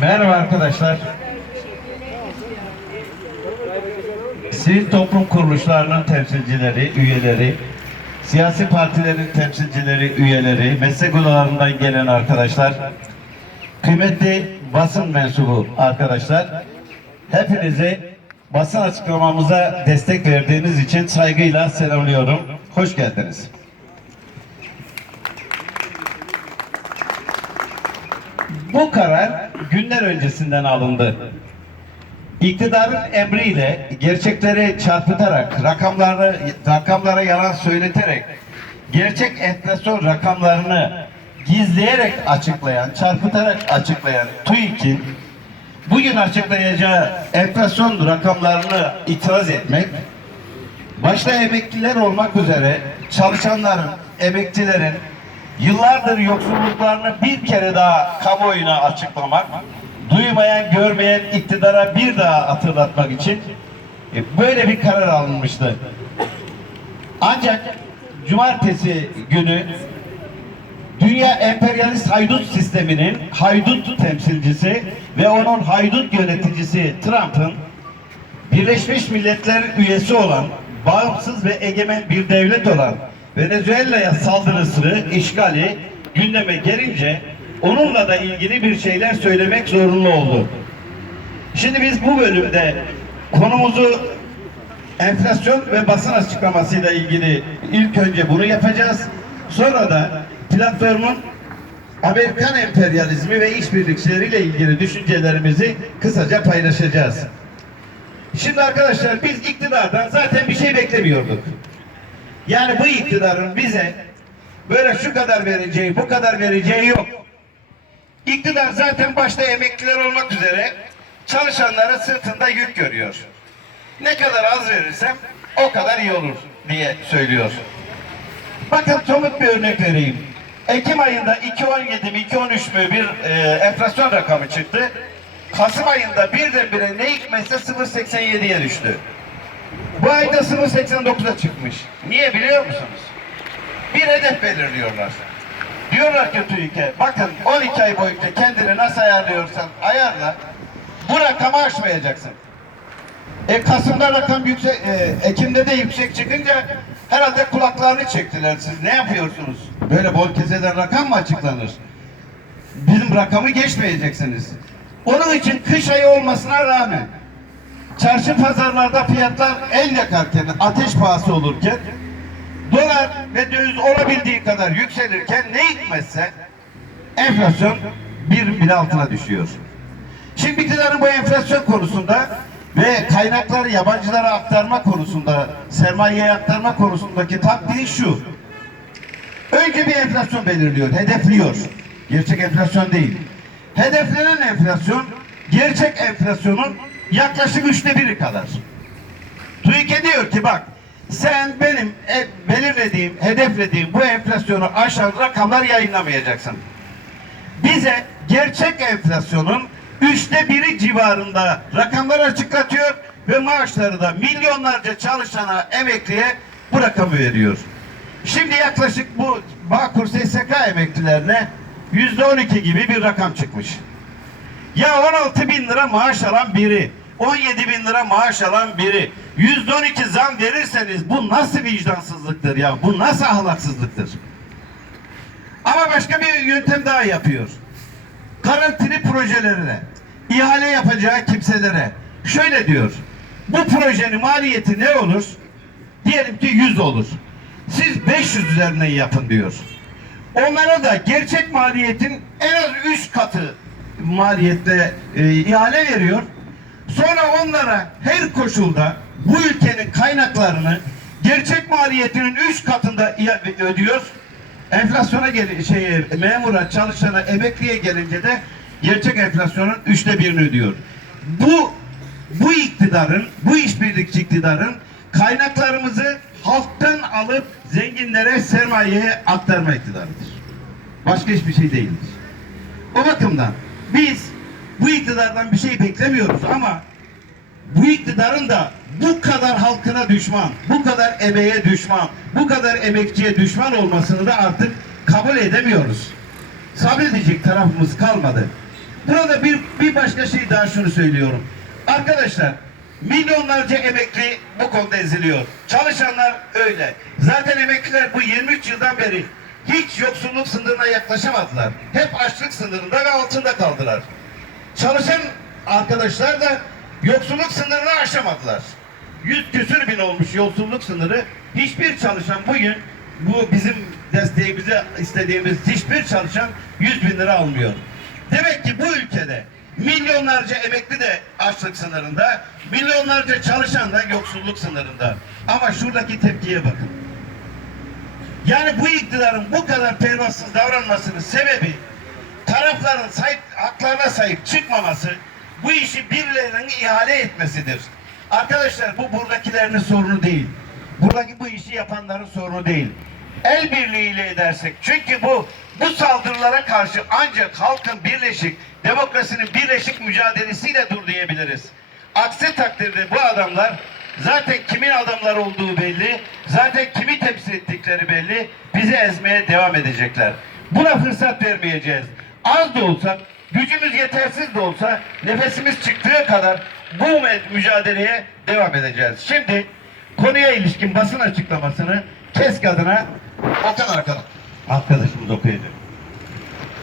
Merhaba arkadaşlar. Sivil toplum kuruluşlarının temsilcileri, üyeleri, siyasi partilerin temsilcileri, üyeleri, meslek odalarından gelen arkadaşlar, kıymetli basın mensubu arkadaşlar, hepinizi basın açıklamamıza destek verdiğiniz için saygıyla selamlıyorum. Hoş geldiniz. Bu karar günler öncesinden alındı. İktidarın emriyle gerçekleri çarpıtarak, rakamları rakamlara yalan söyleterek, gerçek enflasyon rakamlarını gizleyerek açıklayan, çarpıtarak açıklayan TÜİK'in bugün açıklayacağı enflasyon rakamlarını itiraz etmek, başta emekliler olmak üzere çalışanların, emeklilerin yıllardır yoksulluklarını bir kere daha kamuoyuna açıklamak, duymayan, görmeyen iktidara bir daha hatırlatmak için e, böyle bir karar alınmıştı. Ancak cumartesi günü Dünya emperyalist haydut sisteminin haydut temsilcisi ve onun haydut yöneticisi Trump'ın Birleşmiş Milletler üyesi olan, bağımsız ve egemen bir devlet olan Venezuela'ya saldırısını, işgali gündeme gelince onunla da ilgili bir şeyler söylemek zorunlu oldu. Şimdi biz bu bölümde konumuzu enflasyon ve basın açıklamasıyla ilgili ilk önce bunu yapacağız. Sonra da platformun Amerikan emperyalizmi ve işbirlikçileriyle ilgili düşüncelerimizi kısaca paylaşacağız. Şimdi arkadaşlar biz iktidardan zaten bir şey beklemiyorduk. Yani bu iktidarın bize böyle şu kadar vereceği, bu kadar vereceği yok. İktidar zaten başta emekliler olmak üzere çalışanlara sırtında yük görüyor. Ne kadar az verirsem o kadar iyi olur diye söylüyor. Bakın somut bir örnek vereyim. Ekim ayında 2.17 mi 2.13 mü bir e, enflasyon rakamı çıktı. Kasım ayında birdenbire ne hikmetse 0.87'ye düştü. Bu ayda 0.89'a çıkmış. Niye biliyor musunuz? Bir hedef belirliyorlar. Diyorlar ki TÜİK'e bakın 12 ay boyunca kendini nasıl ayarlıyorsan ayarla bu rakamı aşmayacaksın. E Kasım'da rakam yüksek, e, Ekim'de de yüksek çıkınca herhalde kulaklarını çektiler siz. Ne yapıyorsunuz? Böyle bol keseden rakam mı açıklanır? Bizim rakamı geçmeyeceksiniz. Onun için kış ayı olmasına rağmen çarşı pazarlarda fiyatlar el yakarken, ateş pahası olurken dolar ve döviz olabildiği kadar yükselirken ne hikmetse enflasyon bir bile altına düşüyor. Şimdi iktidarın bu enflasyon konusunda ve kaynakları yabancılara aktarma konusunda, sermayeye aktarma konusundaki taktiği şu. Önce bir enflasyon belirliyor, hedefliyor. Gerçek enflasyon değil. Hedeflenen enflasyon, gerçek enflasyonun yaklaşık üçte biri kadar. TÜİK'e diyor ki bak, sen benim e, belirlediğim, hedeflediğim bu enflasyonu aşan rakamlar yayınlamayacaksın. Bize gerçek enflasyonun üçte biri civarında rakamlar açıklatıyor ve maaşları da milyonlarca çalışana, emekliye bu rakamı veriyor. Şimdi yaklaşık bu Bağkur SSK emeklilerine yüzde on iki gibi bir rakam çıkmış. Ya 16 bin lira maaş alan biri, 17 bin lira maaş alan biri, yüzde on iki zam verirseniz bu nasıl vicdansızlıktır ya? Bu nasıl ahlaksızlıktır? Ama başka bir yöntem daha yapıyor. Garantili projelerine, ihale yapacağı kimselere şöyle diyor. Bu projenin maliyeti ne olur? Diyelim ki 100 olur. Siz 500 üzerinden yapın diyor. Onlara da gerçek maliyetin en az 3 katı maliyette e, ihale veriyor. Sonra onlara her koşulda bu ülkenin kaynaklarını gerçek maliyetinin 3 katında ia- ödüyor. Enflasyona gel şeye, memura, çalışana, emekliye gelince de gerçek enflasyonun üçte birini ödüyor. Bu bu iktidarın, bu işbirlikçi iktidarın kaynaklarımızı halktan alıp zenginlere, sermayeye aktarma iktidarıdır. Başka hiçbir şey değildir. O bakımdan biz bu iktidardan bir şey beklemiyoruz ama bu iktidarın da bu kadar halkına düşman, bu kadar emeğe düşman, bu kadar emekçiye düşman olmasını da artık kabul edemiyoruz. Sabredecek tarafımız kalmadı. Burada bir, bir başka şey daha şunu söylüyorum. Arkadaşlar milyonlarca emekli bu konuda eziliyor. Çalışanlar öyle. Zaten emekliler bu 23 yıldan beri hiç yoksulluk sınırına yaklaşamadılar. Hep açlık sınırında ve altında kaldılar. Çalışan arkadaşlar da yoksulluk sınırını aşamadılar. Yüz küsür bin olmuş yoksulluk sınırı. Hiçbir çalışan bugün bu bizim desteğimizi istediğimiz hiçbir çalışan 100 bin lira almıyor. Demek ki bu ülkede milyonlarca emekli de açlık sınırında, milyonlarca çalışan da yoksulluk sınırında. Ama şuradaki tepkiye bakın. Yani bu iktidarın bu kadar pervasız davranmasının sebebi tarafların sahip, haklarına sahip çıkmaması, bu işi birilerinin ihale etmesidir. Arkadaşlar bu buradakilerin sorunu değil. Buradaki bu işi yapanların sorunu değil. El birliğiyle edersek. Çünkü bu bu saldırılara karşı ancak halkın birleşik, demokrasinin birleşik mücadelesiyle dur diyebiliriz. Aksi takdirde bu adamlar zaten kimin adamlar olduğu belli, zaten kimi temsil ettikleri belli, bizi ezmeye devam edecekler. Buna fırsat vermeyeceğiz. Az da olsa, gücümüz yetersiz de olsa, nefesimiz çıktığı kadar bu mü- mücadeleye devam edeceğiz. Şimdi konuya ilişkin basın açıklamasını KESK adına Okan arkadaş, arkadaşımız okuyacak.